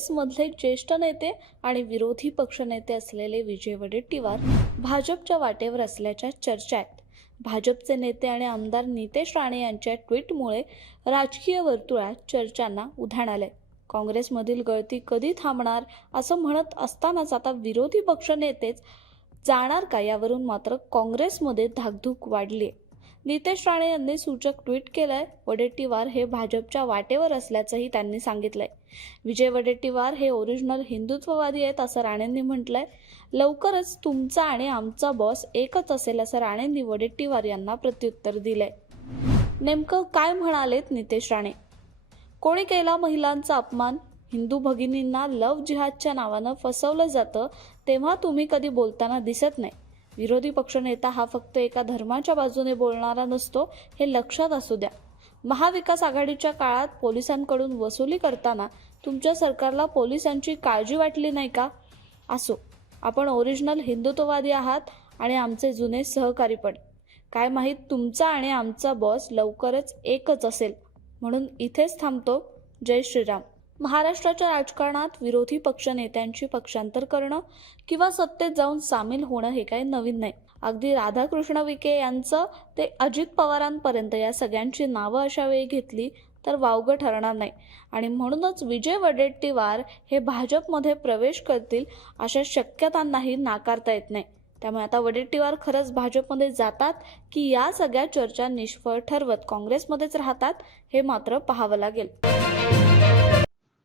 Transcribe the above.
काँग्रेसमधले ज्येष्ठ नेते आणि विरोधी पक्षनेते असलेले विजय वडेट्टीवार भाजपच्या वाटेवर असल्याच्या चर्चा आहेत. भाजपचे नेते आणि आमदार नितेश राणे यांच्या ट्विटमुळे राजकीय वर्तुळात चर्चांना उधाण आले काँग्रेसमधील गळती कधी थांबणार असं म्हणत असतानाच आता विरोधी पक्षनेतेच जाणार का यावरून मात्र काँग्रेसमध्ये धाकधूक वाढली आहे नितेश राणे यांनी सूचक ट्विट केलंय वडेट्टीवार हे भाजपच्या वाटेवर असल्याचंही त्यांनी सांगितलंय. विजय वडेट्टीवार हे ओरिजिनल हिंदुत्ववादी आहेत असं राणेंनी म्हटलंय. लवकरच तुमचा आणि आमचा बॉस एकच असेल असं राणेंनी वडेट्टीवार यांना प्रत्युत्तर दिलंय. नेमकं काय म्हणालेत नितेश राणे? कोणी केला महिलांचा अपमान? हिंदू भगिनींना लव जिहादच्या नावानं फसवलं जातं तेव्हा तुम्ही कधी बोलताना दिसत नाही. विरोधी पक्षनेता हा फक्त एका धर्माच्या बाजूने बोलणारा नसतो हे लक्षात असू द्या. महाविकास आघाडीच्या काळात पोलिसांकडून वसुली करताना तुमच्या सरकारला पोलिसांची काळजी वाटली नाही का? असो आपण ओरिजिनल हिंदुत्ववादी आहात आणि आमचे जुने सहकारी पण. काय माहीत तुमचा आणि आमचा बॉस लवकरच एकच असेल. म्हणून इथेच थांबतो. जय श्रीराम. महाराष्ट्राच्या राजकारणात विरोधी पक्षनेत्यांची पक्षांतर करणं किंवा सत्तेत जाऊन सामील होणं हे काही नवीन नाही. अगदी राधाकृष्ण विखे यांचं ते अजित पवारांपर्यंत या सगळ्यांची नावं अशा वेळी घेतली तर वावगं ठरणार नाही. आणि म्हणूनच विजय वडेट्टीवार हे भाजपमध्ये प्रवेश करतील अशा शक्यतांनाही नाकारता येत नाही. त्यामुळे आता वडेट्टीवार खरंच भाजपमध्ये जातात की या सगळ्या चर्चा निष्फळ ठरवत काँग्रेसमध्येच राहतात हे मात्र पाहावं लागेल.